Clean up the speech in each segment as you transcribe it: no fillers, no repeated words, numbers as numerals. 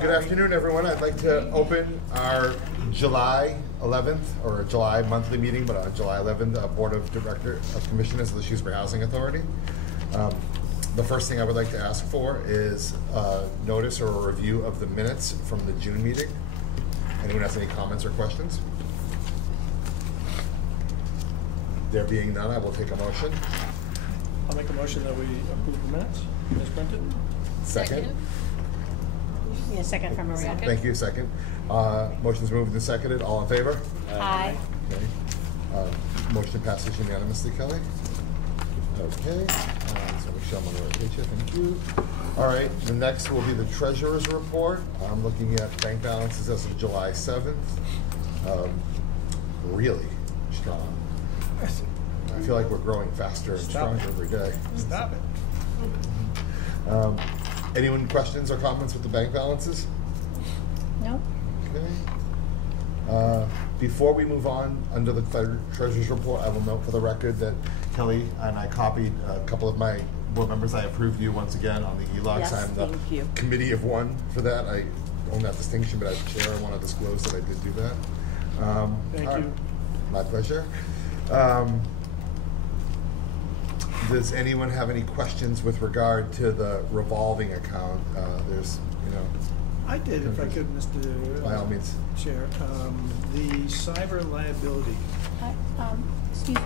Good afternoon, everyone. I'd like to open our July 11th, or July monthly meeting, but on July 11th, Board of Directors of Commissioners of the Shrewsbury Housing Authority. The first thing I would like to ask for is notice or a review of the minutes from the June meeting. Anyone has any comments or questions? There being none, I will take a motion. I'll make a motion that we approve the minutes as printed. Second. Yeah, second from Maria. Second. Thank you. Second. Motion's moved and seconded. All in favor? Aye. Okay. Motion passes unanimously, Kelly. Okay. So Michelle, I'm on the right page here. Thank you. All right. The next will be the treasurer's report. I'm looking at bank balances as of July 7th. Really strong. I feel like we're growing faster and stronger every day. Stop it. Anyone questions or comments with the bank balances? No. Okay. Before we move on, under the treasurer's report, I will note for the record that Kelly and I copied a couple of my board members. I approved you once again on the ELOCs. Yes, I'm the thank you. committee of one for that. I own that distinction, but as chair, I want to disclose that I did do that. Thank you. My pleasure. Does anyone have any questions with regard to the revolving account? There's, I did, if I could, Mr. By all means. Chair. The cyber liability. Excuse me.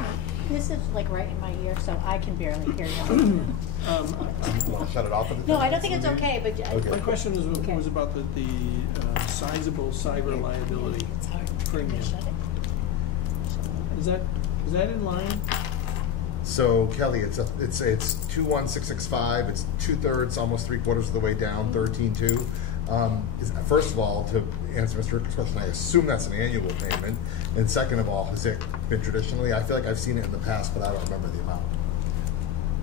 This is like right in my ear, so I can barely hear you. You want to shut it off? No, I don't think it's okay, but Okay. My question was about the sizable cyber liability premium. Is that in line? So Kelly, it's 21665. It's 2/3, almost 3/4 of the way down. 13.2. First of all, to answer Mr. Rick's question, I assume that's an annual payment. And second of all, has it been traditionally? I feel like I've seen it in the past, but I don't remember the amount.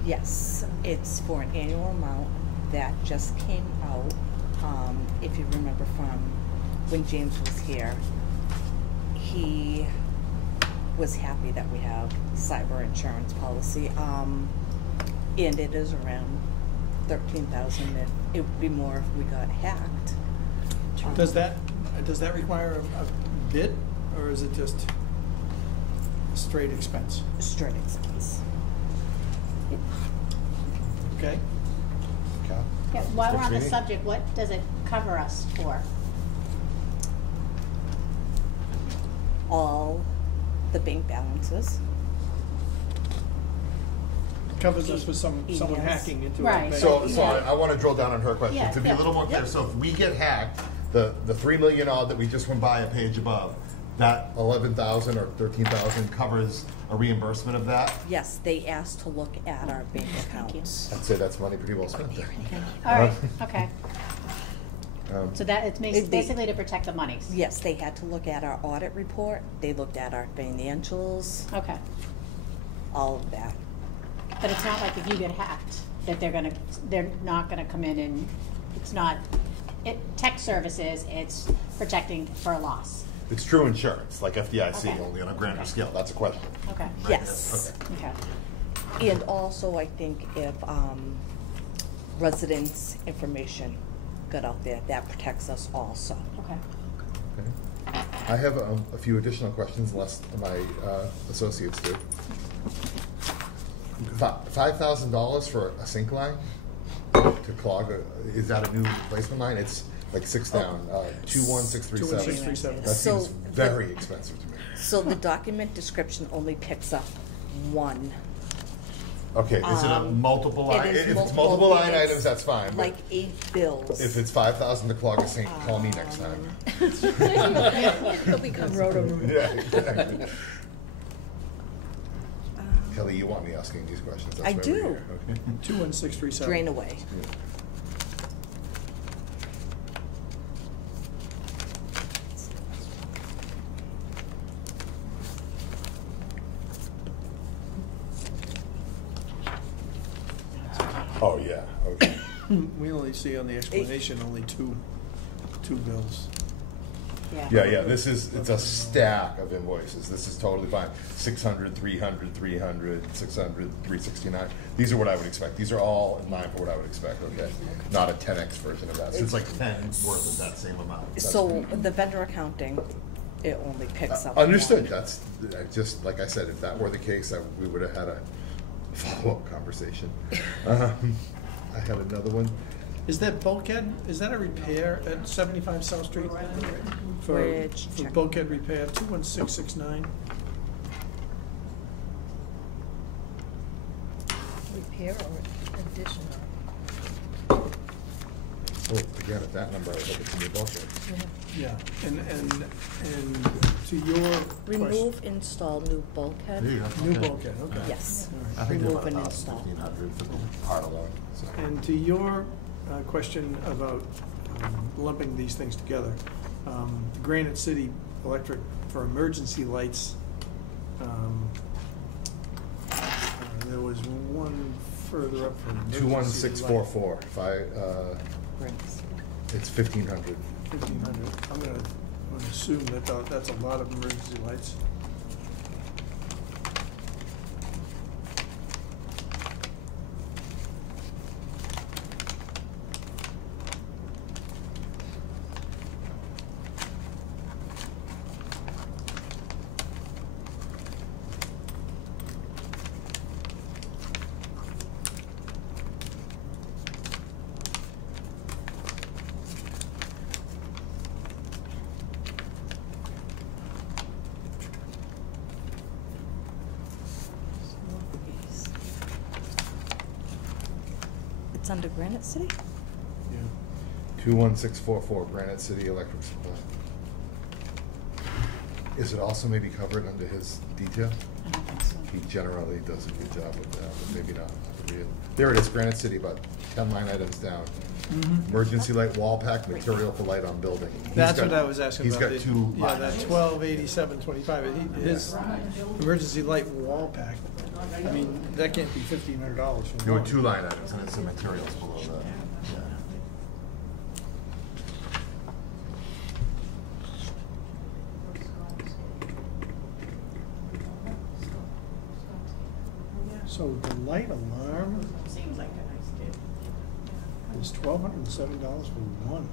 Yes, it's for an annual amount that just came out. If you remember from when James was here, he was happy that we have cyber insurance policy, and it is around $13,000. It would be more if we got hacked. Does that require a bid, or is it just straight expense? Straight expense. Okay. Okay. Yeah, while we're on the Sweeney? subject, what does it cover us for? All the bank balances. Covers us for someone Yes. hacking into Right. our bank. So I want to drill down on her question Yeah, to be yeah. a little more clear. Yep. So if we get hacked, the $3 million odd that we just went by a page above, that 11,000 or 13,000 covers a reimbursement of that. Yes, they asked to look at our bank Thank you. accounts. I'd say that's money pretty well spent. There. All right, okay. Um, So that it's They- basically to protect the monies. Yes, they had to look at our audit report. They looked at our financials, Okay. all of that. But it's not like if you get hacked, that they're not gonna come in and, it's not, tech services, it's protecting for a loss. It's true insurance, like FDIC, Okay. only on a grander Okay. scale. That's a question. Okay, Right? Yes. Okay. okay. And also, I think if residents' information got out there, that protects us also. Okay. Okay. I have a few additional questions, unless my associates do. $5,000 for a sink line to clog is that a new replacement line? It's like 6 down, 21637. 21637. That So seems very expensive to me. So the document description only picks up one. Okay, is it a multiple line? It is If it's multiple line it's items, that's fine. But Like 8 bills. if it's 5,000 to clog a sink, call me next time. It'll become Roto-Rooter. Yeah, exactly. Kelly, you want me asking these questions? That's I why we're do. here. Okay. 21637. Drain away. Oh, yeah, okay. We only see on the explanation only two bills. Yeah, it's a stack of invoices. This is totally fine. 600, 300, 300, 600, 369. These are what I would expect. These are all in line for what I would expect, okay? Not a 10X version of that. So it's like 10 worth of that same amount. That's So the vendor accounting, it only picks up. understood. one. That's just, like I said, if that were the case, we would have had a follow-up conversation. I had another one. Is that bulkhead, is that a repair at 75 South Street? For Check. bulkhead repair, 21669? Repair or additional? Oh, again, at that number, I was looking for new bullshit. Yeah, and to your question. Remove, install new bulkhead. New bulkhead, okay. Yes. I think they're Remove about and install. 1,500 for the part alone. So. And to your question about lumping these things together, the Granite City Electric for emergency lights, there was one further up for emergency 21644. If Rings. it's 1,500. 1,500. I'm gonna assume that that's a lot of emergency lights. It's under Granite City? Yeah. 21644 Granite City Electric Supply. Is it also maybe covered under his detail? I don't think so. He generally does a good job with that, but maybe not. There it is, Granite City, about 10 line items down. Emergency light wall pack, material for light on building. That's what I was asking He's about. got two. Yeah, that 1287.25. His emergency light wall pack. I mean, that can't be $1,500 for There were one. 2 line items, and it's the materials below that. Yeah. So the light alarm Seems like a nice kid. is $1,207 for one.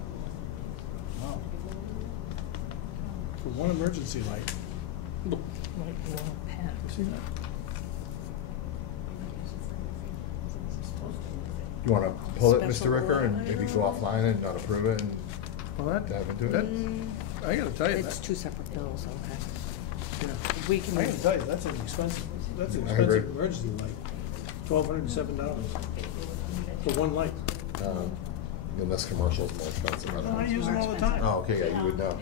Wow. For one emergency light. Like wall pack. See that? You want to pull it, Mr. Special Ricker, and order maybe go item? offline and not approve it and Well, dive into that, it? I gotta tell you It's that. 2 separate bills, okay. Yeah. We can. I gotta tell you, that's an expensive I agree. emergency light. $1,207 for one light. Unless commercial is more expensive. I don't know. I use them all the time. Oh, okay, yeah, you would know.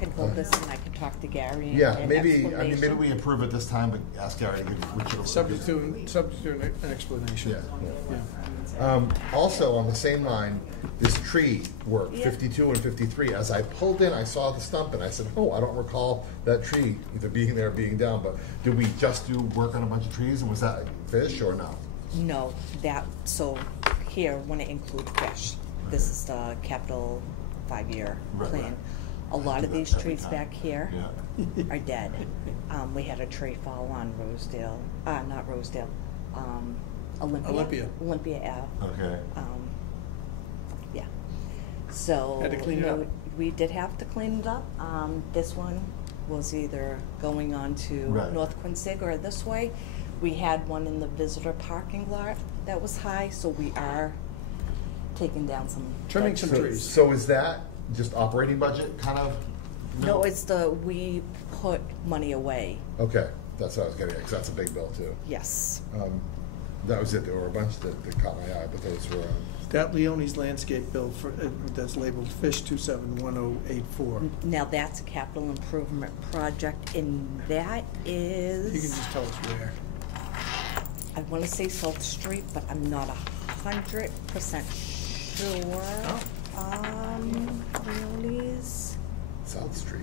Can hold this and I can talk to Gary. and- Yeah, and maybe, I mean, maybe explanation. we approve it this time, but ask Gary to give Richard a. Subject to an explanation. Yeah, yeah. Yeah. Also, on the same line, this tree work, Yeah. 52 and 53, as I pulled in, I saw the stump, and I said, oh, I don't recall that tree either being there or being down, but did we just do work on a bunch of trees, and was that fish or no? No, so here, when it include fish, this is the capital 5-year Right, plan. right. A lot do of that these every trees time. back here Yeah. are dead. We had a tree fall on Rosedale, not Rosedale, Olympia. Olympia Ave. Okay. Yeah. So. Had to clean it up. We did have to clean it up. This one was either going on to Right. North Quincy or this way. We had one in the visitor parking lot that was high, so we are taking down some. Trimming some So- trees. So is that just operating budget, kind of? No, it's we put money away, Okay, that's what I was getting at, because that's a big bill, too. yes. That was it, there were a bunch that caught my eye, but those were, That Leone's landscape bill for, that's labeled fish 271084. Now that's a capital improvement project, and that is. You can just tell us where. I wanna say South Street, but I'm not 100% sure. Leone's South Street.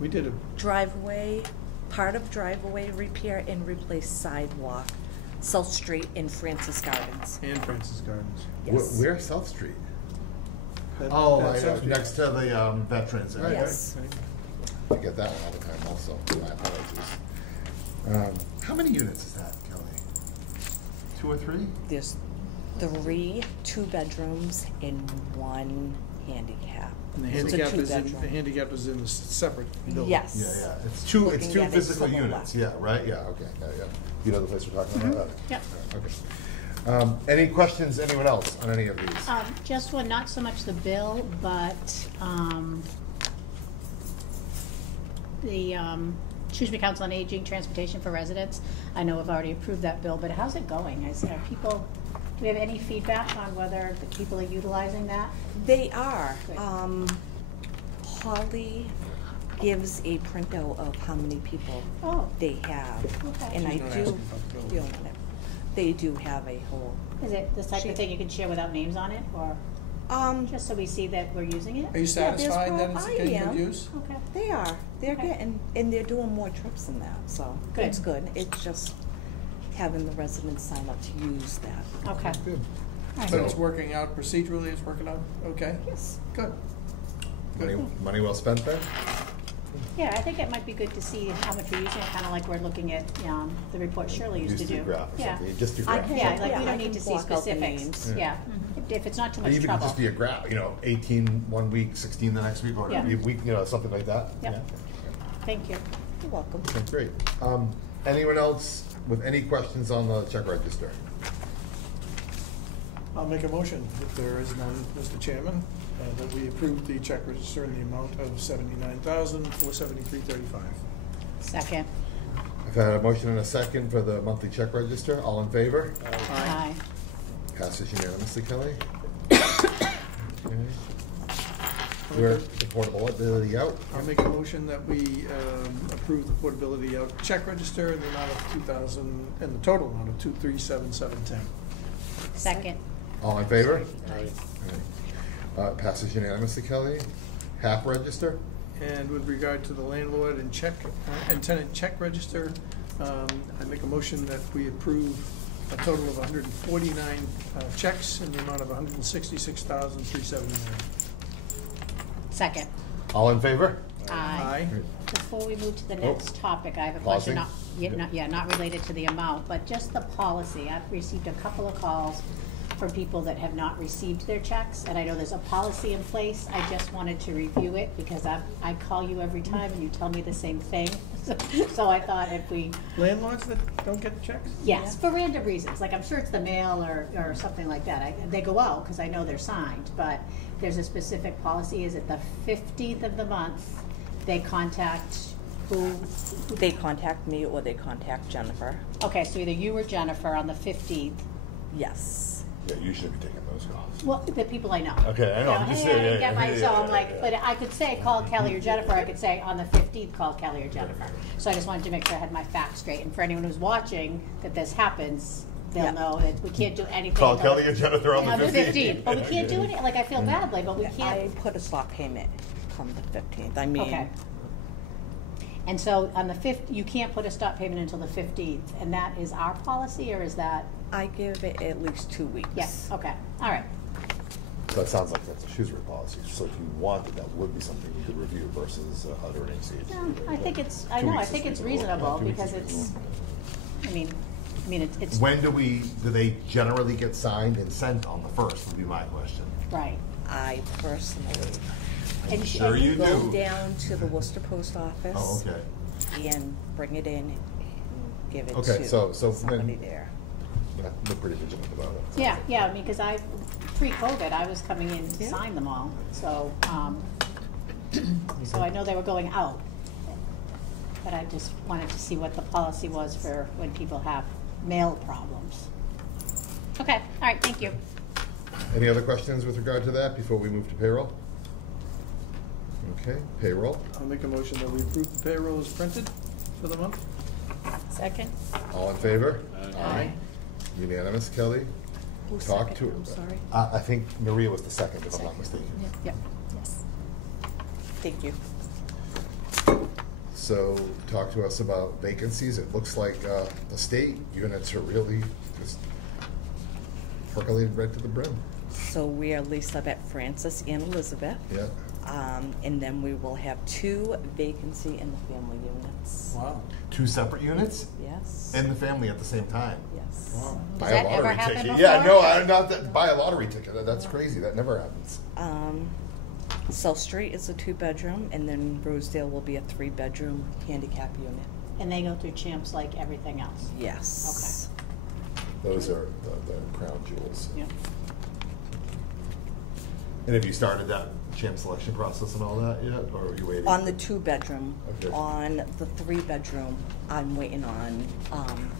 We did a, driveway, part of driveway repair and replace sidewalk, South Street in Francis Gardens. and Francis Gardens. Yes. Where's South Street? Oh, that right, Shrewsbury next to House. the veterans area. Yes. Right. I get that one all the time also. My apologies. How many units is that, Kelly? 2 or 3? There's 3 2-bedrooms and 1 handicap. And the So it's a handicap is in, 2-bedroom. the handicap is in a separate building. Yes. Yeah, yeah. It's two Looking at it physical from the units. left. Yeah, right? Yeah, okay. Yeah. You know the place we're talking about? Yep. Okay. Any questions, anyone else on any of these? Just one, not so much the bill, but, the, Shrewsbury Council on Aging Transportation for Residents. I know I've already approved that bill, but how's it going? Are people, do we have any feedback on whether the people are utilizing that? They are. Good. Holly gives a printout of how many people Oh, they have. Okay. And I She's not do, asking about the bill. you know, they do have a whole, is it the type She- of thing you can share without names on it, or just so we see that we're using it? Are you satisfied that it's I getting am. good use? Okay. They are. They're Okay. getting, and they're doing more trips than that, so Good. it's good. It's just having the residents sign up to use that. Okay. Good. All But right. it's working out procedurally, it's working out okay? Yes. Good. Money well spent then? Yeah, I think it might be good to see how much we're using it, kind of like we're looking at, the report Shirley used to Used to do. graph or Yeah. something. Just do I graph. can- Yeah, like Yeah, we I don't need can to see block out the specifics, names. yeah. If it's not too much Even if it trouble. just be a graph, 18 one week, 16 the next week, or Yeah. a week, something like that? Yep. Yeah. Thank you. You're welcome. Okay, great. Anyone else with any questions on the check register? I'll make a motion, if there is none, Mr. Chairman, that we approve the check register in the amount of $79,473.35. Second. I've had a motion and a second for the monthly check register. All in favor? Aye. Passes unanimously, Kelly. Okay. We're the portability out. I'll make a motion that we approve the portability out check register in the amount of 2,000, and the total amount of 237,710. Second. All in favor? Aye. Passes unanimously, Kelly. Half register? And with regard to the landlord and tenant check register, I make a motion that we approve a total of 149 checks in the amount of $166,379. Second. All in favor? Aye. Before we move to the next topic, I have a question, Pausing. not related to the amount, but just the policy. I've received a couple of calls from people that have not received their checks, and I know there's a policy in place. I just wanted to review it, because I call you every time and you tell me the same thing. So I thought if we, Landlords that don't get checks? yes, for random reasons, like I'm sure it's the mail or something like that. They go out, because I know they're signed, but there's a specific policy. Is it the 15th of the month, they contact who? They contact me or they contact Jennifer. Okay, so either you or Jennifer on the 15th. Yes. Yeah, you should be taking those calls. Well, the people I know. Okay, I know, I'm just Hey, I saying, didn't yeah, get my, yeah, so yeah, I'm like, yeah. but I could say call Kelly or Jennifer, I could say on the 15th, call Kelly or Jennifer. So I just wanted to make sure I had my facts straight, and for anyone who's watching, that this happens, they'll Yeah. know that we can't do anything. Call until- Kelly or Jennifer on the 15th. But we can't do it, like, I feel badly, but we I can't. put a stop payment come the 15th. I mean, Okay. And so on the 5th, you can't put a stop payment until the 15th, and that is our policy, or is that? I give it at least 2 weeks. Yes, okay, all right. So it sounds like that's a Shrewsbury policy. So if you wanted, that would be something you could review versus other agencies. No, I think it's, I 2 know, I weeks think is it's reasonable. reasonable, 2 weeks because is it's, reasonable. I mean, it's, When do they generally get signed and sent on the 1st would be my question. right. I personally And Sure and you go do. down to the Worcester Post Office. Oh, okay. And bring it in and give it Okay, to so somebody then- there. Yeah, we're pretty vigilant about it. Yeah, I mean, because pre-COVID, I was coming in to Yeah. sign them all, so, so I know they were going out. But I just wanted to see what the policy was for when people have mail problems. Okay, all right, thank you. Any other questions with regard to that before we move to payroll? Okay, payroll. I'll make a motion that we approve the payroll as printed for the month. Second? All in favor? Aye. Unanimous, Kelly? Who's Talk second? to. I'm sorry. I think Maria was the second, if I'm not mistaken. Yep, yes. Thank you. So talk to us about vacancies. It looks like the state units are really just percolated right to the brim. So we are leased up at Francis and Elizabeth. Yeah. And then we will have 2 vacancy in the family units. Wow. 2 separate units Yes. in the family at the same time. Yes. Wow. Buy that a ever lottery happen ticket. before? Yeah, no, not that. Buy a lottery ticket. That's crazy. That never happens. South Street is a 2-bedroom, and then Rosedale will be a 3-bedroom handicap unit. And they go through Champs like everything else? Yes. Those are the crown jewels. Yep. And have you started that champ selection process and all that yet, or are you waiting? On the 2-bedroom. Okay. On the 3-bedroom, I'm waiting on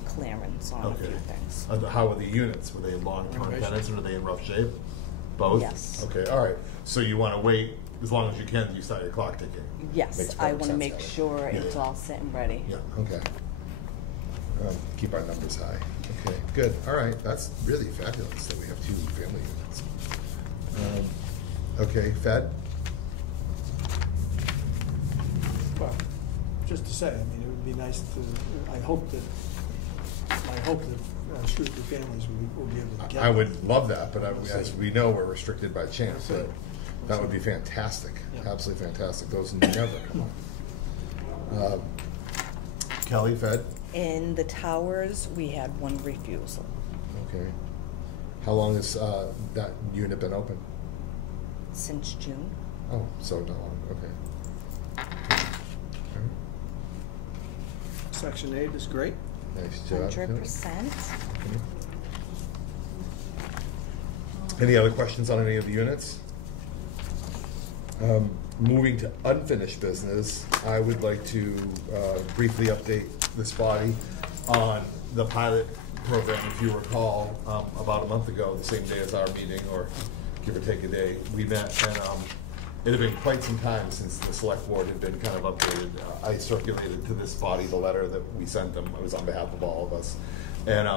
clearance on a Okay. few things. How are the units? Were they long-term Renovation. tenants, or are they in rough shape? Both? Yes. Okay, all right. So you want to wait as long as you can, you start your clock ticking? Yes, Makes I perfect want to sense, make Kelly. sure Yeah. it's all set and ready. Yeah, okay. Keep our numbers high. Okay, good. All right, that's really fabulous that we have 2 family units. Okay, Fed? Well, just to say, I mean, it would be nice to, I hope that Shrewsbury families will be able to get. I would love that, but We'll as see. we know, we're restricted by chance, We'll but see. that would be fantastic. Yeah. Absolutely fantastic. Those never come up. Kelly, Fed? In the towers, we had 1 refusal. Okay. How long has that unit been open? Since June. Oh, so not long, okay. Okay. Section 8 is great. Nice job. 100%. Any other questions on any of the units? Moving to unfinished business, I would like to briefly update this body on the pilot program. If you recall, about a month ago, the same day as our meeting, or give or take a day, we met, and it had been quite some time since the select board had been kind of updated. I circulated to this body the letter that we sent them. It was on behalf of all of us. And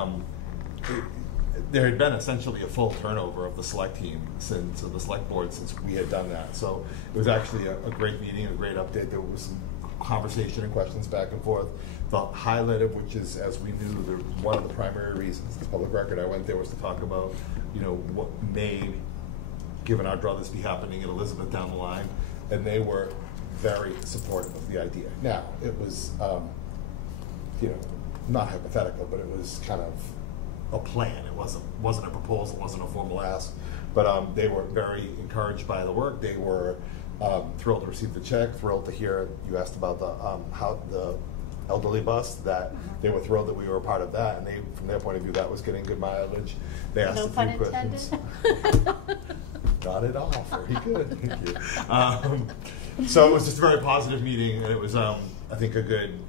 there had been essentially a full turnover of the select team since, of the select board, since we had done that. So it was actually a great meeting, a great update. There was some conversation and questions back and forth. The highlight of which is, as we knew, one of the primary reasons, the public record I went there, was to talk about, what may, given our druthers, be happening in Elizabeth down the line, and they were very supportive of the idea. Now, it was, not hypothetical, but it was kind of a plan. It wasn't a proposal, it wasn't a formal ask, but they were very encouraged by the work. They were thrilled to receive the check, thrilled to hear, you asked about the elderly bus, that they were thrilled that we were a part of that, and they, from their point of view, that was getting good mileage. They asked No a few pun questions. intended. Got it off. Very good. Thank you. So it was just a very positive meeting, and it was, I think, a good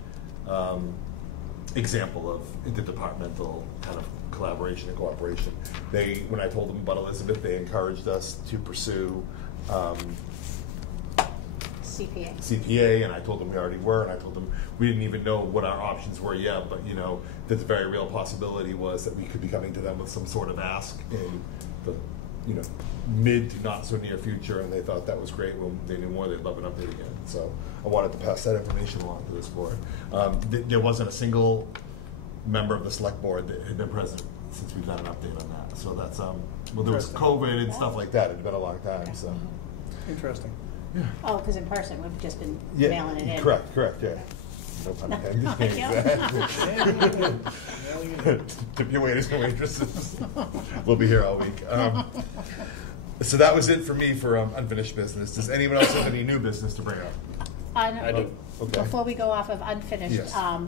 example of interdepartmental kind of collaboration and cooperation. When I told them about Elizabeth, they encouraged us to pursue CPA, and I told them we already were, and I told them we didn't even know what our options were yet, but that the very real possibility was that we could be coming to them with some sort of ask in the mid to not so near future, and they thought that was great. When they knew more, they'd love an update again. So I wanted to pass that information along to this board. There wasn't a single member of the select board that had been present since we've done an update on that. So that's there was Interesting. COVID and stuff like that. It had been a long time. So Interesting. yeah. Oh, because in person, we've just been mailing it in. Correct, yeah. No pun intended. Exactly. Tip your waiters and waitresses. We'll be here all week. So that was it for me for unfinished business. Does anyone else have any new business to bring up? I do. Okay. Before we go off of unfinished, Yes. are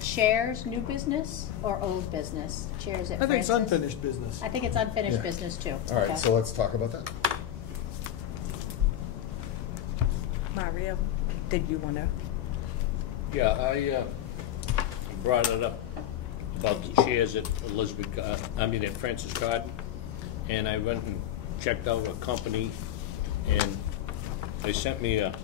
chairs new business or old business? Chairs at I think it's Francis? unfinished business. I think it's unfinished Yeah. business too. All right, Okay. so let's talk about that. Mario, did you want to? Yeah, I brought it up about the chairs at at Francis Garden, and I went and checked out a company, and they sent me a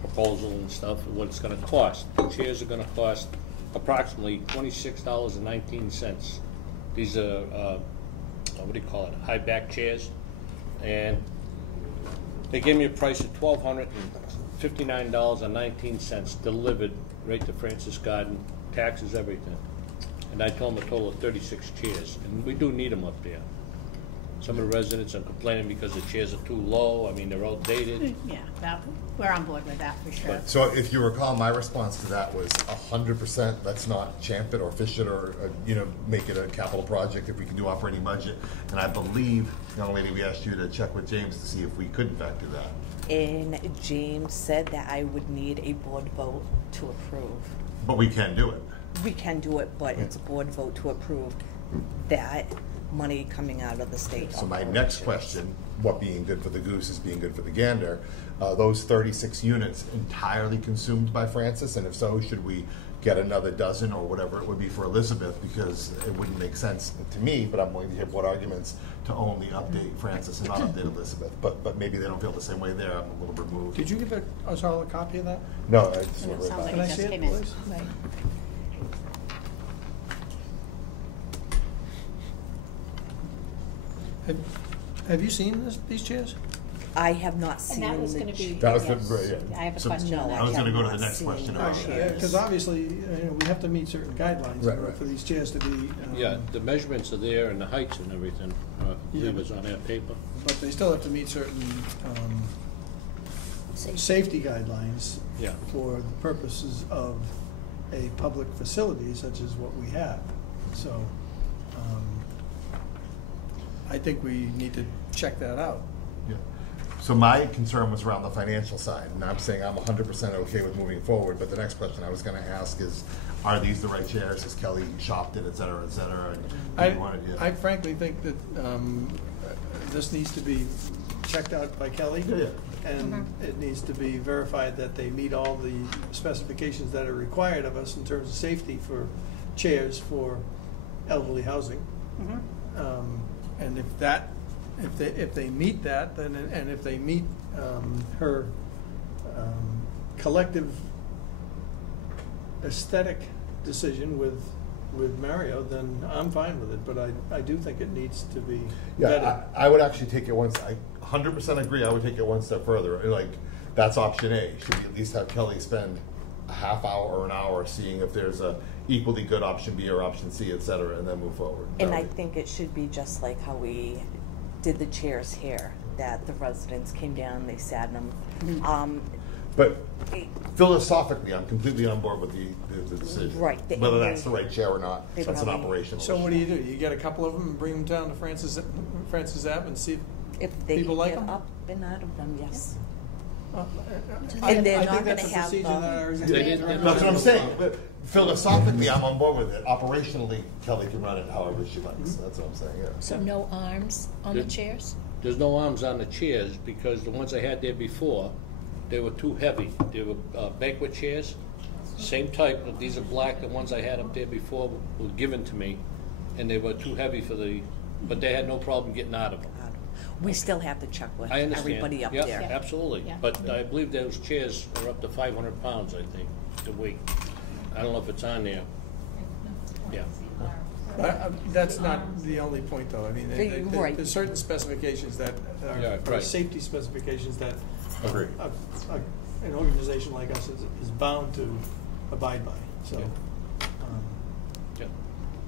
proposal and stuff of what it's gonna cost. The chairs are gonna cost approximately $26.19. These are, what do you call it, high back chairs, and they gave me a price of $1,259.19 delivered right to Francis Garden, taxes, everything. And I told them a total of 36 chairs, and we do need them up there. Some of the residents are complaining because the chairs are too low, I mean, they're outdated. Yeah, we're on board with that for sure. So if you recall, my response to that was 100%, let's not champ it or fish it or, make it a capital project if we can do operating budget. And I believe, young lady, we asked you to check with James to see if we could in fact do that. And James said that I would need a board vote to approve. But we can do it. We can do it, but it's a board vote to approve that money coming out of the state. So my next question, what being good for the goose is being good for the gander, those 36 units entirely consumed by Francis, and if so, should we get another dozen or whatever it would be for Elizabeth, because it wouldn't make sense to me, but I'm willing to hear what arguments to only update Francis and not update Elizabeth, but maybe they don't feel the same way there, I'm a little removed. Did you give us all a copy of that? No, I just And it wrote sounds back. like Can I it see just it, came in. please? Right. Have you seen these chairs? I have not And seen that was the gonna be, That was yes, right, yeah. I have a So- question on No, I that. was gonna go to the have next not question seen about the that. chairs. Because obviously, we have to meet certain guidelines Right, right. for these chairs to be. Yeah, the measurements are there and the heights and everything, I believe Yeah. is on that paper. But they still have to meet certain safety guidelines Yeah. for the purposes of a public facility such as what we have. So I think we need to check that out. Yeah. So my concern was around the financial side, and I'm saying I'm 100% okay with moving forward, but the next question I was gonna ask is, are these the right chairs? Has Kelly shopped it, et cetera, and do you want it, yeah. I frankly think that this needs to be checked out by Kelly. Yeah, yeah. And it needs to be verified that they meet all the specifications that are required of us in terms of safety for chairs for elderly housing. And if they meet that, then, and if they meet her collective aesthetic decision with Mario, then I'm fine with it, but I do think it needs to be vetted. Yeah, I would actually take it I 100% agree, I would take it one step further. Like, that's option A. Should we at least have Kelly spend a half hour or an hour seeing if there's a equally good option B or option C, et cetera, and then move forward? And I think it should be just like how we did the chairs here, that the residents came down, they sat in them. But philosophically, I'm completely on board with the decision. Right. Whether that's the right chair or not, They that's an probably- operational So issue. what do? You get a couple of them and bring them down to Francis Ave and see If they people can like get them? up and out of them, yes. I they're think not that's gonna a have procedure the- that our They executive didn't- director- That's what I'm saying. But philosophically, I'm on board with it. Operationally, Kelly can run it however she likes. That's what I'm saying, yeah. So no arms on the Good. chairs? There's no arms on the chairs because the ones I had there before, they were too heavy. They were banquet chairs, same type, but these are black. The ones I had up there before were given to me, and they were too heavy but they had no problem getting out of them. We still have to check with I understand. everybody up Yep, there. absolutely. Yeah. But I believe those chairs are up to 500 pounds, I think, the weight. I don't know if it's on there. Yeah. That's not the only point, though. I mean, Right. there's certain specifications that Yeah, are right. safety specifications that Agree. An organization like us is bound to abide by, so. Yeah. Yeah.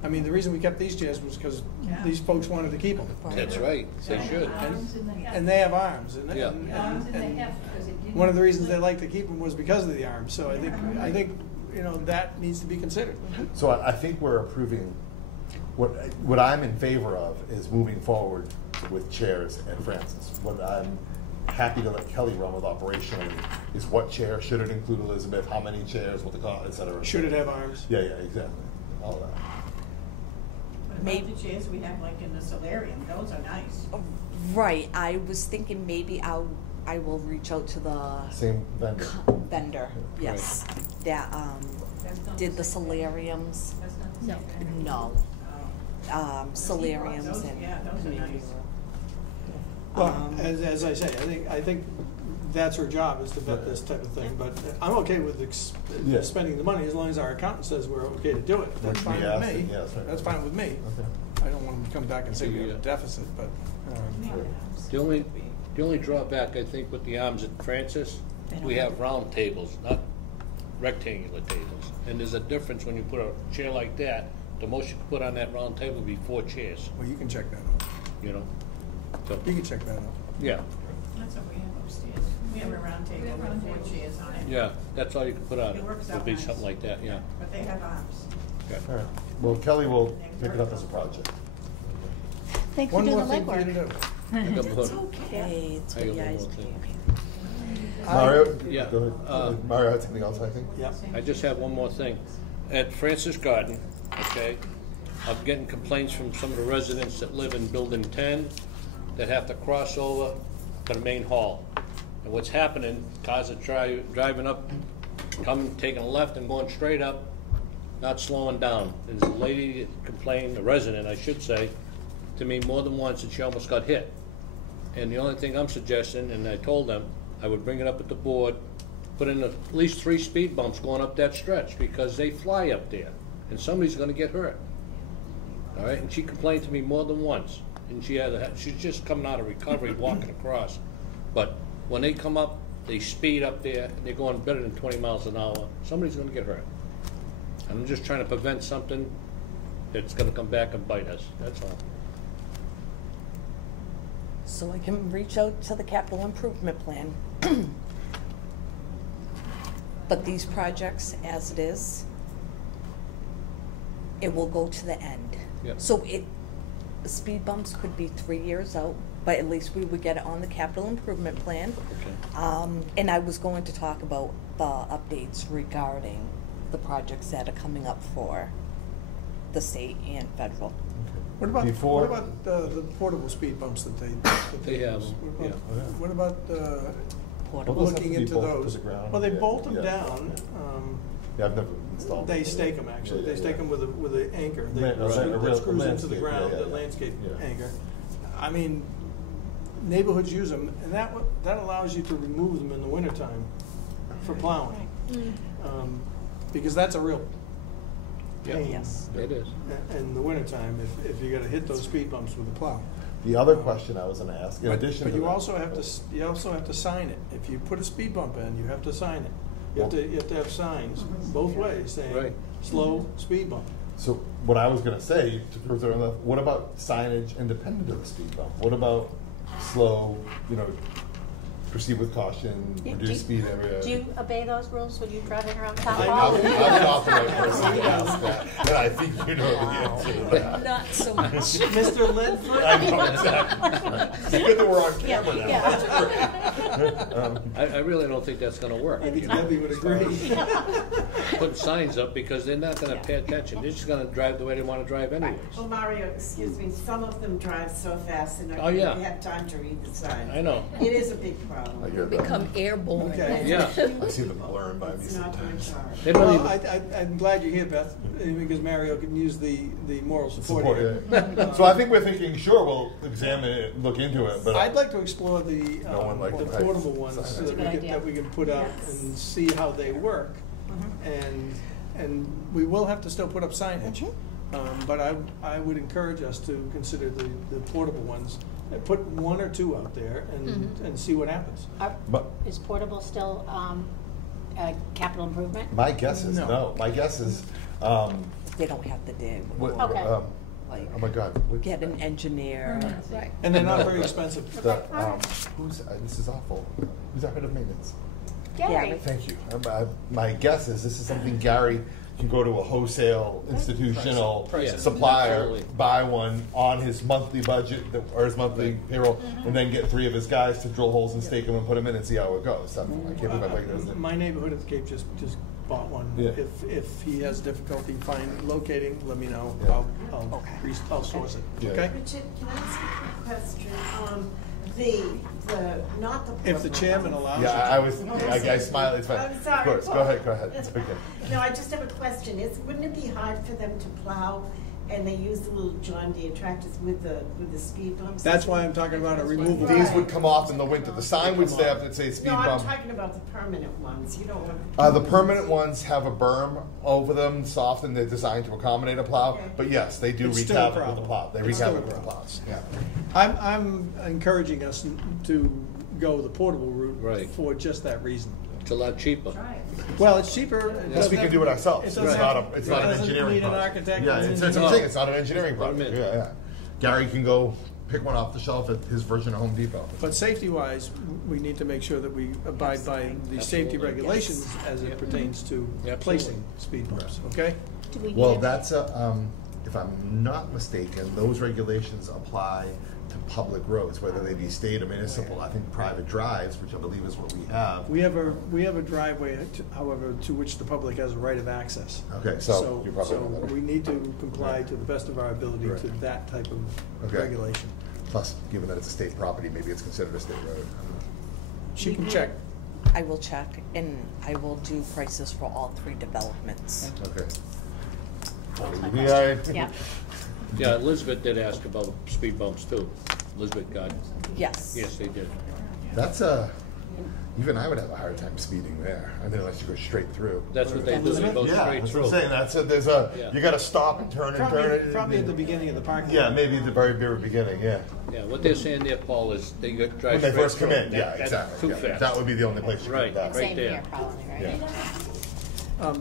I mean, the reason we kept these chairs was because these folks wanted to keep them. That's right, they should. And they have arms, and, Yeah. and one of the reasons they like to keep them was because of the arms, so I think, that needs to be considered. So I think we're approving, what I'm in favor of is moving forward with chairs at Francis. What I'm happy to let Kelly run with operationally is what chair, should it include Elizabeth, how many chairs, what the cost, et cetera. Should it have arms? Yeah, exactly, all that. What about the chairs we have like in the solarium, those are nice. Right, I was thinking maybe I will reach out to the Same vendor. vendor, yes, that did the solariums. No. No. Solariums Those- and. yeah, those are nice. Well, as I say, I think that's her job, is to vet this type of thing, but I'm okay with Yeah. spending the money as long as our accountant says we're okay to do it. That's Which we fine with asked, me. and yes, right. That's fine with me. Okay. I don't want them to come back and say we have a deficit, but, The only drawback, I think, with the arms at Francis, we have round tables, not rectangular tables. And there's a difference when you put a chair like that, the most you can put on that round table would be 4 chairs, well, you can check that out. you know? So, You can check that out. yeah, That's what we have upstairs. We have a round table with 4 chairs on it. yeah, that's all you can put on It it, works would out be nice. something like that, yeah. But they have arms. Okay. All right. Well, Kelly will pick it up as a project. Thanks for One doing more the thing for you to legwork. do. I got It's more- okay, it's I what got you one guys more do. thing. Mario? Yeah, Go ahead. Mario had something else, I think? Yeah. I just have one more thing. At Francis Garden, okay, I'm getting complaints from some of the residents that live in Building 10 that have to cross over to the main hall. And what's happening, cars are driving up, taking a left and going straight up, not slowing down. There's a lady that complained, a resident, I should say, to me more than once, and she almost got hit. And the only thing I'm suggesting, and I told them, I would bring it up at the board, put in at least 3 speed bumps going up that stretch, because they fly up there, and somebody's gonna get hurt. All right, and she complained to me more than once, and she's just coming out of recovery, walking across. But when they come up, they speed up there, and they're going better than 20 miles an hour, somebody's gonna get hurt. I'm just trying to prevent something that's gonna come back and bite us, that's all. So I can reach out to the capital improvement plan. But these projects, as it is, it will go to the end. Yep. So the speed bumps could be 3 years out, but at least we would get it on the capital improvement plan. Okay. And I was going to talk about the updates regarding the projects that are coming up for the state and federal. What about, Before- what about the portable speed bumps that they They have use? them, What about- yeah. What about Portable. Those have looking to be into bolted to those? the ground. Well, they Yeah, bolt them yeah. down. Yeah, I've never installed. They them. stake them, actually. Yeah, They yeah, stake yeah. them with an anchor. They Right, screw- a real- that screws into the landscape, ground, yeah, the yeah, landscape yeah. anchor. I mean, neighborhoods use them, and that allows you to remove them in the wintertime for plowing. Because that's a real Yeah. pain Yes. It is. in the wintertime if you gotta hit those speed bumps with a plow. The other question I was gonna ask, in addition to But you that- also have to sign it. If you put a speed bump in, you have to sign it. You have to have signs both ways saying, Right. slow speed bump. So what I was gonna say, to further on that, what about signage independent of the speed bump? What about slow, proceed with caution, Yeah, reduce speed area? Do you obey those rules when you're driving around town I hall? know. I'm not the right person to ask that, and I think you know the answer to that. Not so much. Mr. Lidford? I know exactly. It's good that we're on camera now. Yeah. That's great. I really don't think that's gonna work. I think Debbie would agree. Putting signs up, because they're not gonna pay attention, they're just gonna drive the way they wanna drive anyways. Well, Mario, excuse me, some of them drive so fast they're not Oh, yeah. going to have time to read the signs. I know. It is a big I problem. hear that. Become airborne. Okay. Yeah. I see them blurring by me It's not very sometimes. hard. They don't Well, even, I'm glad you're here, Beth, because Mario can use the moral support Support, here. yeah. So I think we're thinking, sure, we'll examine it, look into it, but. I'd like to explore the No one liked the the portable price. ones That's a good idea. that we can put out Yes. and see how they work. And we will have to still put up signage. But I would encourage us to consider the portable ones. Put 1 or 2 out there and see what happens. But Is portable still a capital improvement? my guess is No. no. My guess is, They don't have to dig. what, Okay. Like, oh my God. what- get an engineer. Right. And they're not very expensive. The, this is awful. Who's our head of maintenance? Gary? Thank you. My guess is this is something Gary can go to a wholesale institutional Price it. supplier, Absolutely. buy one on his monthly budget or his monthly payroll, and then get 3 of his guys to drill holes and stake them and put them in and see how it goes. I can't believe I like this. My neighborhood at the Cape just bought one. Yeah. If he has difficulty locating, let me know. Yeah. I'll source it. Yeah. Okay. Richard, can I ask a quick question? Not the portable If the chairman ones. allows. Yeah, it. I smile. It's fine. I'm sorry. Of course, go ahead. It's okay. No, I just have a question. Wouldn't it be hard for them to plow and they use the little John Deere tractors with the speed bumps? That's why I'm talking about a removable. These would come off in the winter. The sign would stay up that say speed No, I'm bump. talking about the permanent ones. You don't want. The permanent ones have a berm over them, soft, and they're designed to accommodate a plow. Okay. But yes, they do It's wreak still a havoc with the problem. plow. They It's wreak still havoc a with the problem. plows. Yeah. I'm encouraging us to go the portable route Right. for just that reason. it's a lot cheaper. Try it. Well, it's cheaper. Plus, we can do it ourselves. It's doesn't not have- a. It's it not an doesn't engineering need an project. architect. Yeah, It it's doesn't I'm need- saying it's not an engineering Put 'em project. in. Yeah. Gary can go pick one off the shelf at his version of Home Depot. But safety-wise, we need to make sure that we abide by the safety Absolutely. regulations as it pertains to Absolutely. placing speed bumps, okay? Do we need Well, a- that's if I'm not mistaken, those regulations apply to public roads, whether they be state or municipal. I think private drives, which I believe is what we have. We have a driveway, however, to which the public has a right of access. Okay, so you probably So know that. we need to comply to the best of our ability to Right. that type of Okay. regulation. Plus, given that it's a state property, maybe it's considered a state road. She can check. I will check, and I will do prices for all 3 developments. Okay. That was my Yeah. question. Yeah. Yeah, Elizabeth did ask about speed bumps too. Elizabeth Garden. Yes. Yes, they did. That's even I would have a hard time speeding there. I mean, unless you go straight through. That's what they do, they go Yeah, straight that's through. what I'm saying. Yeah. You gotta stop and turn and turn it. Probably at the beginning of the parking lot. Yeah, maybe at the very, very beginning, yeah. Yeah, what they're saying there, Paul, is they drive straight When through. they first come in, That- yeah, that's exactly. Too yeah. fast. That would be the only place you Right. could do that. Right Same there. here, probably, right? Yeah. I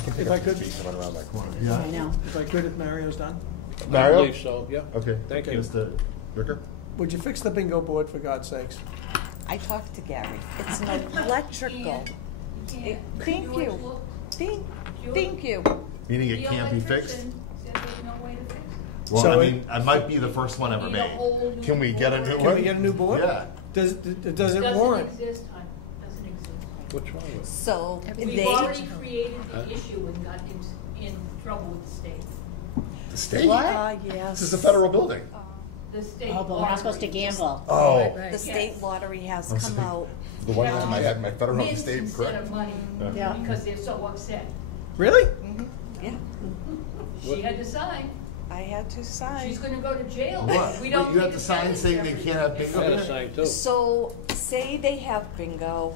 can If pick I up could- the speed coming around that corner. I know. If I could, if Mario's done, I Mario? believe so, yeah. Okay. Thank you. Mr. Ricker? would you fix the bingo board for God's sakes? I talked to Gary. It's an electrical. Thank you. Thank you. Meaning it can't be fixed? Well, So I mean, I might be the first one ever made. Can we get a new one? Can we get a new board? Yeah. Does it warrant? Doesn't exist, hon, doesn't exist. What's wrong with it? So We've they, already created the issue and got in trouble with the state. The state? yes. This is a federal building. The state. Oh, but we're not supposed to lottery. gamble. Oh. Right. The state lottery has I'm come sorry. out. The one time I had my federal Mints state instead correct. of money, Yeah. because they're so upset. Really? Yeah, She had to sign. I had to sign. She's gonna go to jail. What? We don't You have need to sign saying they can't have bingo I had a there? sign too. So say they have bingo,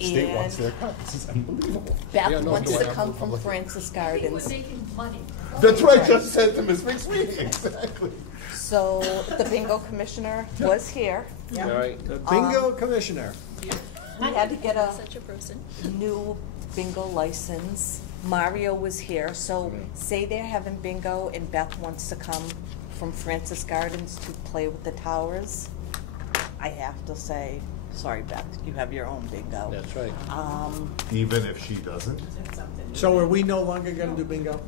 State wants and their cut. This is unbelievable. Beth Yeah, no, wants no, to I- come from I'm- Francis I think we're Gardens. making money. That's what I just said to Ms. McSweeney, exactly. So the bingo commissioner was here. All right. The bingo commissioner. We had to get a Such a person. new bingo license. Mario was here, so say they're having bingo and Beth wants to come from Francis Gardens to play with the towers. I have to say, sorry Beth, you have your own bingo. That's right. Even if she doesn't? So are we no longer gonna do bingo?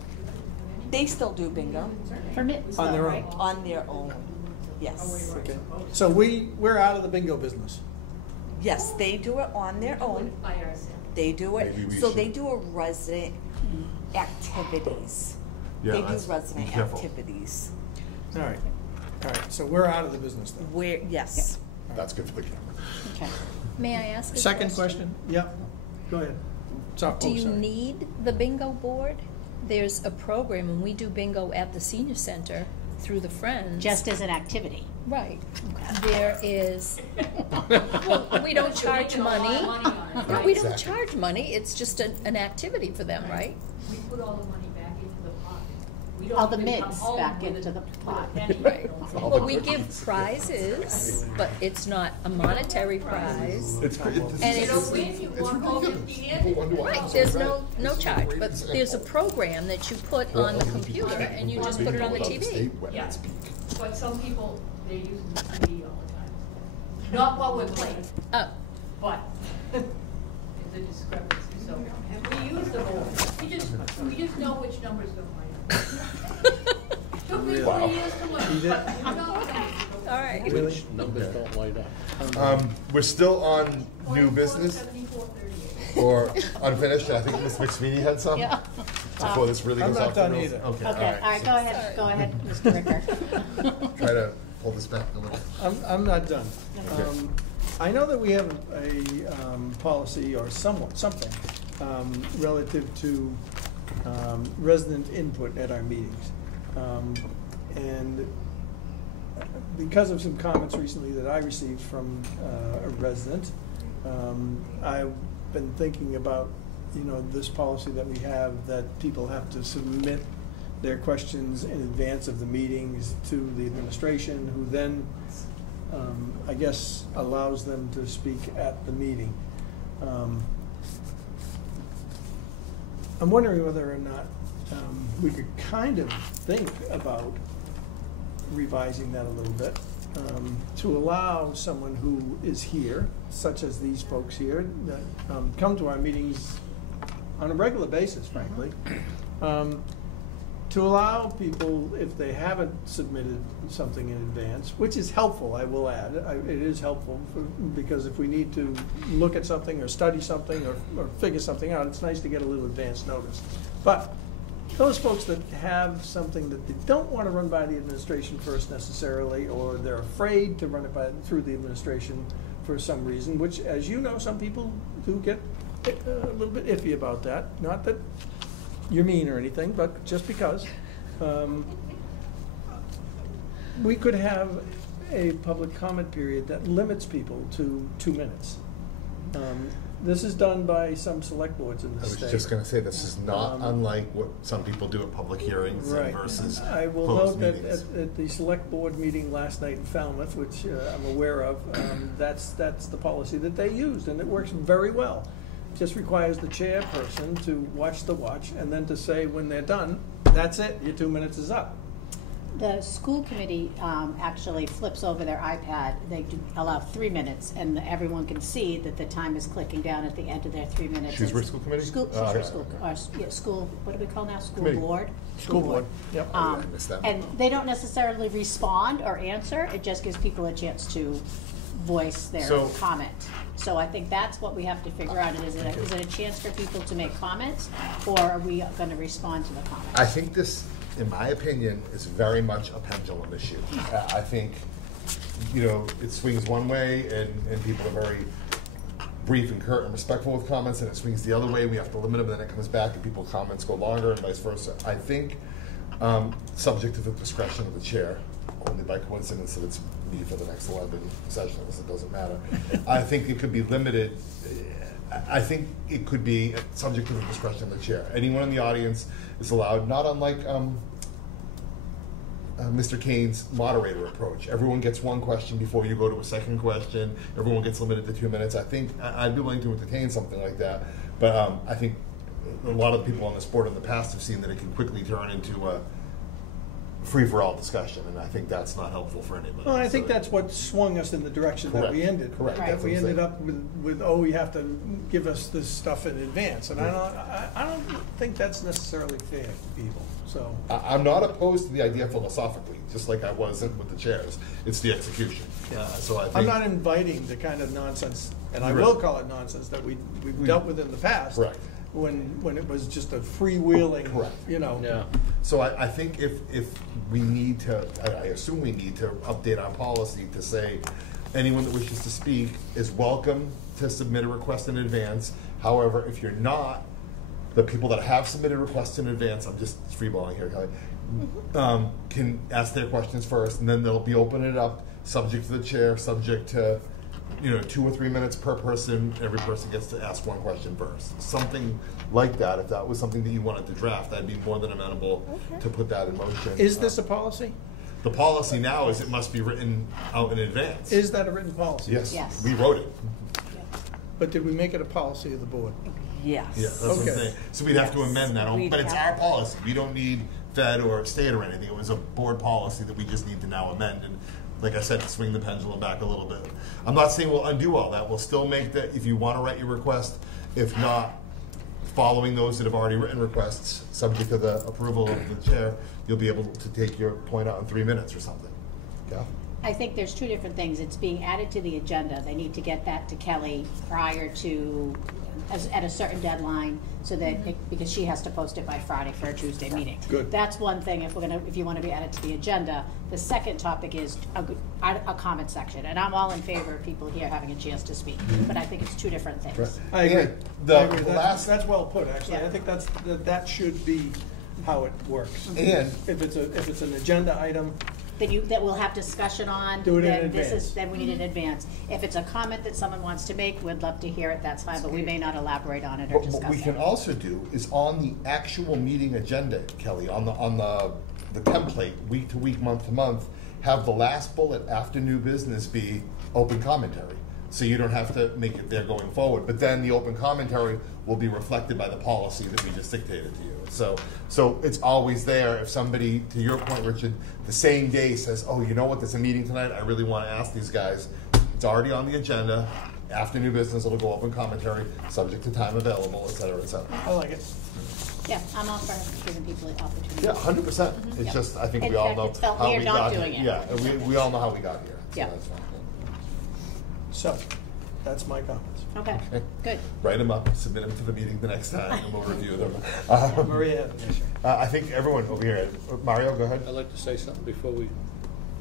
They still do bingo Permits On though, their right? own. on their own. Yes. Okay. So we're out of the bingo business. Yes, they do it on their own. By ourselves. They do Maybe it, we so they should- do a resident activities. Yeah, They do that's- be resident careful. activities. All right. All right, so we're out of the business then. Where, yes. That's good for the camera. Okay. May I ask a Second question? Yep. Go ahead. Do you sorry. need the bingo board? There's a program, and we do bingo at the senior center through the Friends. Just as an activity. Right. There is, well, we don't charge Making a lot of money. money on it, No, right? we don't Exactly. charge money, it's just an activity for them, right? We put all the money back into the pot. We All don't the even come mids home back with a- into the with a pot. penny. Right. All Well, the we cookies. give prizes, but it's not a monetary prize. It's great. And You it's- don't win, you walk home empty handed. Right, there's no charge, but there's a program that you put on the computer and you just put it on the TV. Yeah, but some people, they're using the TV all the time. Not while we're playing, Oh, but there's a discrepancy, so we use the board. We just know which numbers don't line up. Took me 20 years to learn, You did? but you know things. all right. Which numbers don't light up? We're still on new business 7438. or unfinished. I think Ms. McSweeney had some. Yeah. Before this really I'm goes not off the done rails. either. Okay, Okay, all right, go ahead, Mr. Ricker. Try to pull this back a little. I'm not done. Okay. I know that we have a policy or something relative to resident input at our meetings. And because of some comments recently that I received from a resident, I've been thinking about, this policy that we have, that people have to submit their questions in advance of the meetings to the administration, who then, I guess, allows them to speak at the meeting. I'm wondering whether or not we could kind of think about revising that a little bit, to allow someone who is here, such as these folks here, that come to our meetings on a regular basis, frankly, to allow people, if they haven't submitted something in advance, which is helpful, I will add, it is helpful, because if we need to look at something or study something or figure something out, it's nice to get a little advance notice. But those folks that have something that they don't want to run by the administration first necessarily, or they're afraid to run it through the administration for some reason, which, as you know, some people do get a little bit iffy about that. Not that you're mean or anything, but just because. We could have a public comment period that limits people to 2 minutes. This is done by some select boards in the I state. was just going to say, this is not unlike what some people do at public hearings Right. versus I will closed note that meetings. at the select board meeting last night in Falmouth, which I'm aware of, that's the policy that they used, and it works very well. Just requires the chairperson to watch the watch and then to say when they're done, that's it, your 2 minutes is up. The school committee actually flips over their iPad. They do allow 3 minutes, and everyone can see that the time is clicking down at the end of their 3 minutes. Shrewsbury School Committee? Shrewsbury Okay. School, what do we call now? School Committee. board? School board, yep. I missed that. And they don't necessarily respond or answer. It just gives people a chance to voice their So- comment. So I think that's what we have to figure out. Is it a chance for people to make comments, or are we going to respond to the comments? I think this, in my opinion, is very much a pendulum issue. I think, it swings one way and people are very brief and curt and respectful with comments, and it swings the other way. We have to limit them, and then it comes back and people's comments go longer and vice versa. I think, subject to the discretion of the chair, only by coincidence that it's me for the next 11 sessions, it doesn't matter. I think it could be limited. I think it could be subject to the discretion of the chair. Anyone in the audience is allowed, not unlike Mr. Kane's moderator approach. Everyone gets one question before you go to a second question. Everyone gets limited to 2 minutes. I think I'd be willing to entertain something like that. But I think a lot of the people on this board in the past have seen that it can quickly turn into a free-for-all discussion, and I think that's not helpful for anybody. Well, I think So- that's what swung us in the direction that we Correct. ended. Correct. That That's we what I'm ended saying. up with, we have to give us this stuff in advance, and I don't think that's necessarily fair to people, so. I'm not opposed to the idea philosophically, just like I wasn't with the chairs. It's the execution. So I think. I'm not inviting the kind of nonsense, and I Right. will call it nonsense, that we've dealt with in the past. Correct. When it was just a freewheeling, Correct. Yeah. So I think if we need to, I assume we need to update our policy to say anyone that wishes to speak is welcome to submit a request in advance. However, if you're not, the people that have submitted requests in advance, I'm just freeballing here, Kelly, can ask their questions first, and then they'll be opening it up, subject to the chair, subject to 2 or 3 minutes per person. Every person gets to ask one question first. Something like that. If that was something that you wanted to draft, I'd be more than amenable to put that in motion. Is this a policy? The policy now is it must be written out in advance. Is that a written policy? Yes. Yes. We wrote it. But did we make it a policy of the board? Yes. Yeah, that's what I'm Okay. saying. So we'd have to Yes. amend that. We'd But it's have our policy. We don't need Fed or state or anything. It was a board policy that we just need to now amend. And like I said, to swing the pendulum back a little bit. I'm not saying we'll undo all that. We'll still make that, if you want to write your request. If not, following those that have already written requests, subject to the approval of the chair, you'll be able to take your point out in 3 minutes or something. Yeah. I think there's two different things. It's being added to the agenda. They need to get that to Kelly prior to, at a certain deadline, so that, because she has to post it by Friday for a Tuesday meeting. Good. That's one thing, if you want to be added to the agenda. The second topic is a comment section, and I'm all in favor of people here having a chance to speak, but I think it's two different things. I agree. And I agree. the last. That's well put, actually. Yeah. I think that should be how it works. And- If it's an agenda item, That we'll have discussion on. Do it in then this advance. Then we need it in advance. If it's a comment that someone wants to make, we'd love to hear it, that's fine, but we may not elaborate on it or What we discuss can it. also do is on the actual meeting agenda, Kelly, on the template, week to week, month to month, have the last bullet after new business be open commentary. so you don't have to make it there going forward. But then the open commentary will be reflected by the policy that we just dictated to you. So it's always there. If somebody, to your point, Richard, the same day says, oh, you know what, there's a meeting tonight, I really want to ask these guys, it's already on the agenda. After new business, it'll go open commentary, subject to time available, et cetera, et cetera. I like it. Yeah, I'm all for giving people the opportunity. Yeah, 100%. It's Yep. just, I think In we all fact, know it's felt how weird we not got doing here. it. Yeah, and we all know how we got here. So Yeah. that's fine. So, that's my comments. Okay, good. Write them up, submit them to the meeting the next time, and we'll review them. Maria, I think everyone over here, Mario, go ahead. I'd like to say something before we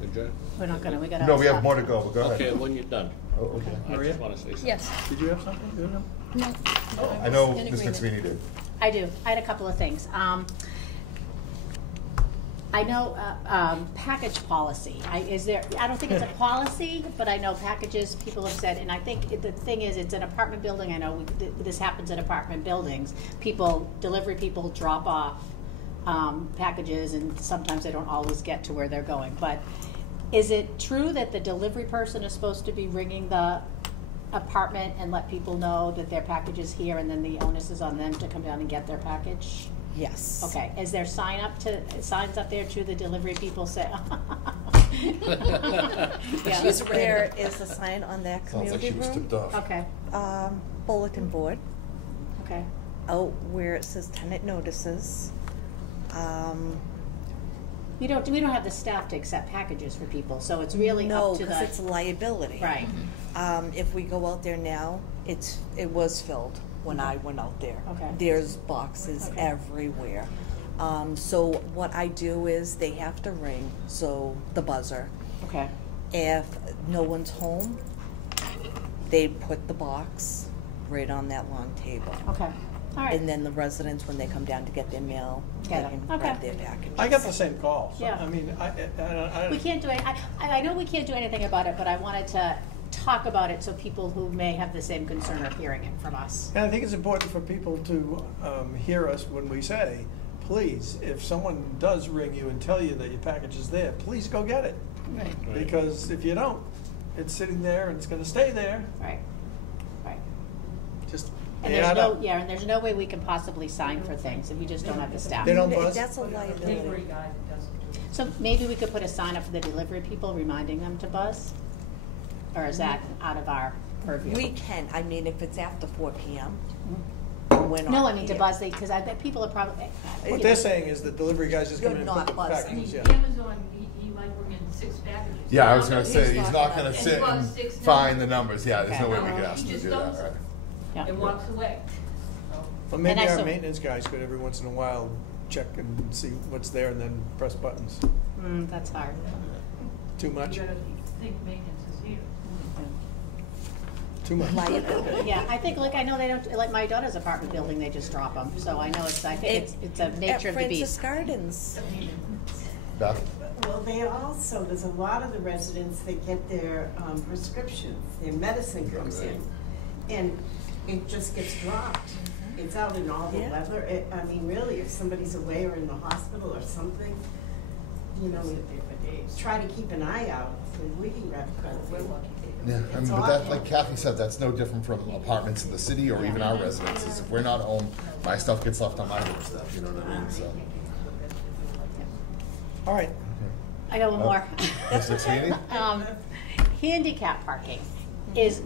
adjourn. We're not gonna, we gotta. No, we have stop. more to go, but go ahead. Okay, when you're done, Oh, okay. I Maria? just want to say something. Yes. did you have something? You know? No. I know In Mr. agreement. Sweeney did. I do. I had a couple of things. I know package policy. I don't think it's a policy, but I know packages, people have said, and I think the thing is, it's an apartment building. I know this happens in apartment buildings. Delivery people drop off packages, and sometimes they don't always get to where they're going. But is it true that the delivery person is supposed to be ringing the apartment and let people know that their package is here, and then the onus is on them to come down and get their package? Yes. Okay, is there signs up there to the delivery people say? Yeah. There is a sign on that Sounds like community she was room, tipped off. Okay, bulletin board, okay, out where it says tenant notices. we don't have the staff to accept packages for people, so it's really No, up to because it's the, liability. right, If we go out there now, it was filled when I went out there. Okay. There's boxes Okay. everywhere. So what I do is they have to ring, so the buzzer. okay, If no one's home, they put the box right on that long table. okay, all right. And then the residents, when they come down to get their mail, they Get it. can Okay. grab their packages. I get the same call. So, Yeah. I mean, I We can't do it, I know we can't do anything about it, but I wanted to talk about it so people who may have the same concern are hearing it from us. And I think it's important for people to hear us when we say, please, if someone does ring you and tell you that your package is there, please go get it. Right, Because if you don't, it's sitting there and it's gonna stay there. right, right. Just And add up. and there's no way we can possibly sign for things, and we just don't have the staff. They don't buzz? That's a liability. Delivery guy that doesn't do it. So maybe we could put a sign up for the delivery people reminding them to buzz? Or is that out of our purview? We can, I mean, if it's after 4 p.m., we're not No, I mean to here. buzz, because I bet people are probably. What they're saying is that delivery guys just come in You're and put not the buzzing. I mean, packages, yeah. Amazon, he might bring in 6 packages. Yeah, I was gonna say, he's not gonna And sit buzz and 6 find the numbers. numbers. Yeah, there's no way we Okay. could ask him He to just do that, does right? it. Yeah. And walks away. So, Well, maybe And I our saw- maintenance guys could every once in a while check and see what's there and then press buttons. That's hard. Too much? you gotta think maintenance is here. Too much. Liability. Yeah, I think, I know they don't, like my daughter's apartment building, they just drop them, so I know I think it's a nature of the At Francis beast. Gardens, Beth? Well, there's a lot of the residents that get their prescriptions, their medicine comes in, and it just gets dropped. It's out in all the Yeah. weather. I mean, really, if somebody's away or in the hospital or something, you know, try to keep an eye out. And we can grab We're lucky. Yeah, I It's mean, but that, awful. like Kathy said, that's no different from apartments in the city or even our residences. If we're not home, my stuff gets left on my doorstep, you know what I mean, so. All right. I got one more. Mr. Sweeney? Handicap parking.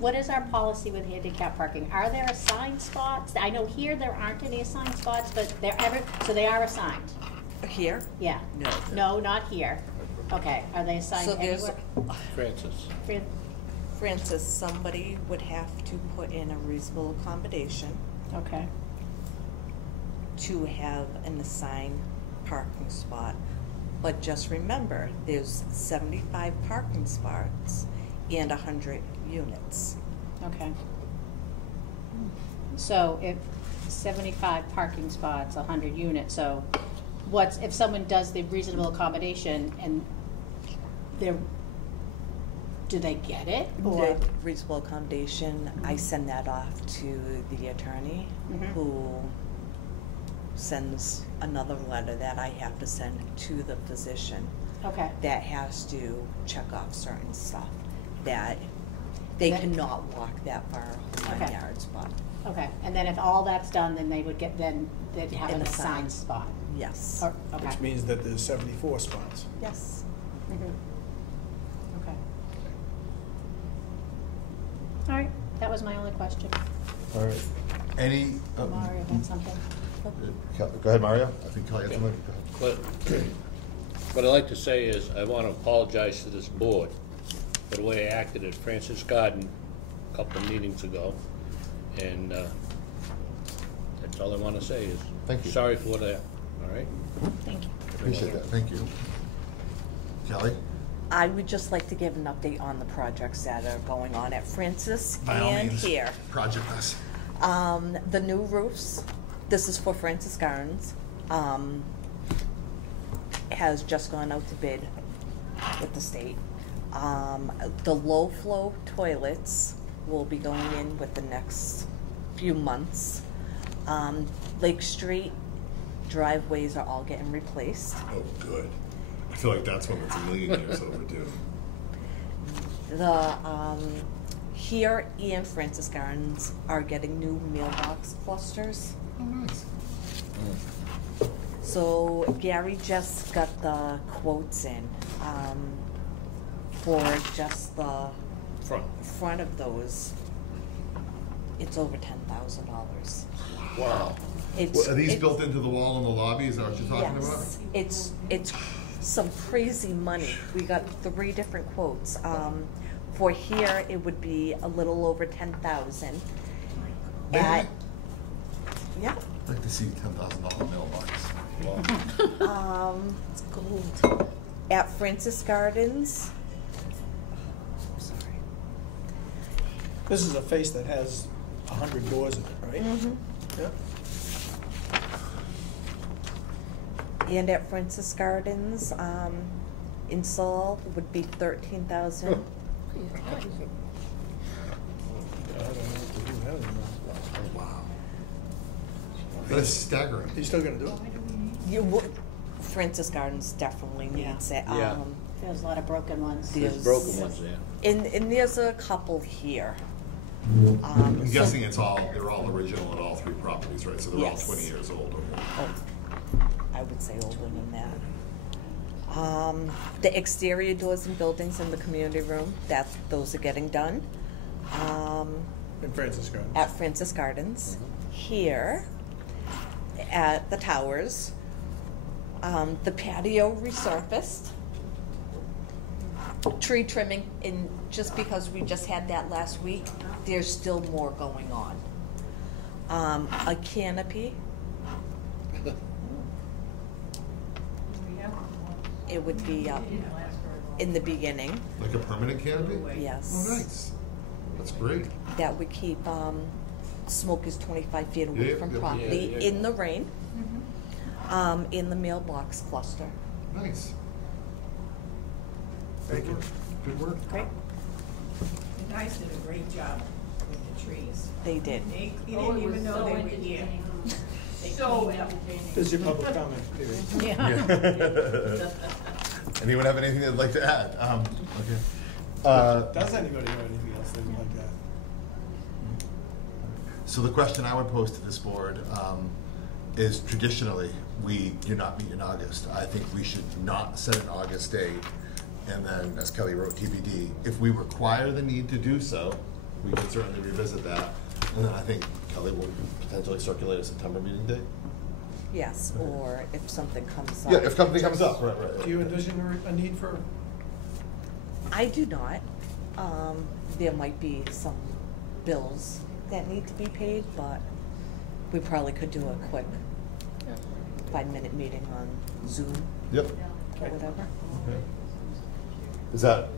What is our policy with handicap parking? Are there assigned spots? I know here there aren't any assigned spots, but so they are assigned? here, Yeah. No. No, not here. Okay, are they assigned so there's, anywhere? Francis. Francis, somebody would have to put in a reasonable accommodation Okay, to have an assigned parking spot. But just remember, there's 75 parking spots and 100 units. okay. So if 75 parking spots, 100 units, so if someone does the reasonable accommodation and do they get it? Or, The reasonable accommodation, I send that off to the attorney, Mhm. who sends another letter that I have to send to the physician okay, that has to check off certain stuff that They Then- cannot walk that far, 9 Okay. yards, but Okay, and then if all that's done, then they would get, then they'd have In an the sign. assigned spot. yes. Or, okay. Which means that there's 74 spots. Yes. Mhm. Okay. All right, that was my only question. All right. Any? Mario had something? Go ahead, Mario. I think Kelly had something. Go ahead. But what I'd like to say is, I want to apologize to this board for the way I acted at Francis Garden a couple of meetings ago. And that's all I want to say is, Thank you. sorry for that, all right? Thank you. Appreciate that. Thank you. Kelly? I would just like to give an update on the projects that are going on at Francis By all and means, here. Project us. The new roofs, this is for Francis Gardens, has just gone out to bid with the state. The low flow toilets will be going in with the next few months. Lake Street driveways are all getting replaced. Oh, good. I feel like that's one that's a million years overdue. The, here and Francis Gardens are getting new mailbox clusters. Oh, nice. So Gary just got the quotes in, for just the front of those. It's over $10,000. Wow. It's, Are these it's- built into the wall in the lobby? Is that what you're talking Yes, it's some crazy money. We got 3 different quotes. For here, it would be a little over 10,000. At, yeah, I'd like to see $10,000 mailbox. it's gold. At Francis Gardens, sorry. This is a face that has 100 doors in it, right? Mhm. Yep. And at Francis Gardens, install would be 13,000. I don't have to do that anymore. Wow. That is staggering. You still gonna do it? You would, Francis Gardens definitely needs it. Yeah. There's a lot of broken ones. The- There's broken ones there. And there's a couple here. I'm So- guessing they're all original at all 3 properties, right? So they're Yes. all 20 years old or more. Oh, I would say older than that. The exterior doors and buildings in the community room, those are getting done. In Francis Gardens? At Francis Gardens. Here, at the towers, the patio resurfaced. Tree trimming, and just because we just had that last week, there's still more going on. A canopy, it would be up in the beginning, Like a permanent canopy? yes. Oh, nice. That's great. That would keep, smokers 25 feet Yeah, away from yeah, property yeah. in the rain. In the mailbox cluster. Nice. Thank you. Good work. Great. The guys did a great job with the trees. They did. They, you Oh, didn't it was even know so they were here. entertaining. They So cleaned up. entertaining. This is your public comment period. Yeah. Anyone have anything they'd like to add? Okay. Does anybody know anything else they would like that? So the question I would pose to this board is traditionally, we do not meet in August. I think we should not set an August date, and then, as Kelly wrote, TBD. If we require the need to do so, we can certainly revisit that. And then I think Kelly will potentially circulate a September meeting date. Yes, or if something comes up. Yeah, if something comes up, right. Do you envision a need for, I do not. There might be some bills that need to be paid, but we probably could do a quick 5-minute meeting on Zoom Yep. or whatever. Okay. Is that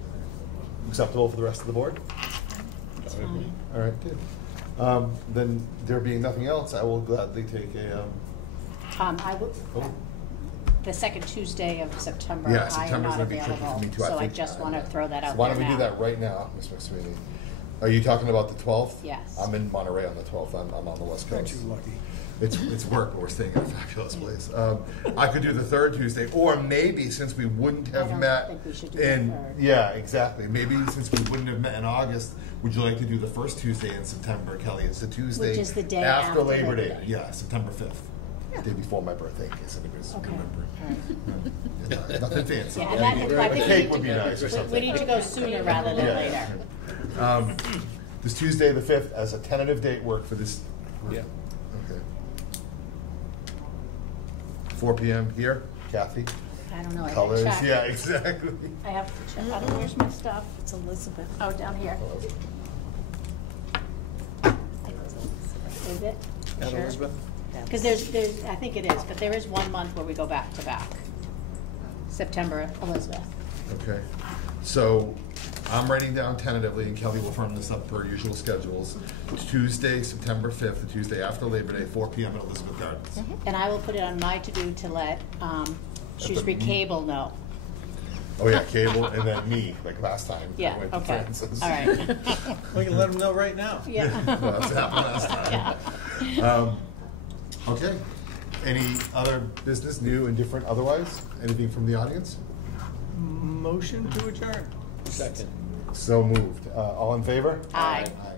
acceptable for the rest of the board? That's fine. All right, good. Then, there being nothing else, I will gladly take a, I would, oh, the second Tuesday of September, yeah, I am September's not gonna be tricky for available, me too. so I think- just wanna throw that out So why there don't we do now. that right now, Ms. McSweeney? Are you talking about the 12th? Yes. I'm in Monterey on the 12th. I'm on the West aren't Coast. you lucky? It's work, but we're staying in a fabulous place. I could do the third Tuesday, or maybe since we wouldn't I have don't met think we should do the in, third. yeah, exactly. Maybe since we wouldn't have met in August, would you like to do the first Tuesday in September, Kelly? It's the Tuesday Which is the day after Labor Day. Labor Day. Yeah, September 5th. Day before my birthday, in case anybody's Okay. remembering. Yeah, nothing fancy. Yeah, and that, Maybe I a think cake we would need be to go, nice or something. we need to go sooner rather than Yeah. later. Does Tuesday the 5th as a tentative date work for this group? Yeah. Okay. 4 p.m. here, Kathy? I don't know, I gotta Colors, check. yeah, exactly. I have to check, where's my stuff? It's Elizabeth. Oh, down here. Is it? At Sure. Elizabeth? Because there's, I think it is, but there is 1 month where we go back to back. September, Elizabeth. Okay, so I'm writing down tentatively, and Kelly will firm this up per usual schedules. Tuesday, September 5th, the Tuesday after Labor Day, 4 p.m. at Elizabeth Gardens. And I will put it on my to-do to let Shrewsbury Cable know. Oh yeah, cable, and then me, like last time. I Yeah, went to okay, Francis. all right. We can let them know right now. Yeah. Well, that's what happened last time. Okay, any other business, new and different otherwise? Anything from the audience? Motion to adjourn. Second. So moved. All in favor? Aye. Aye.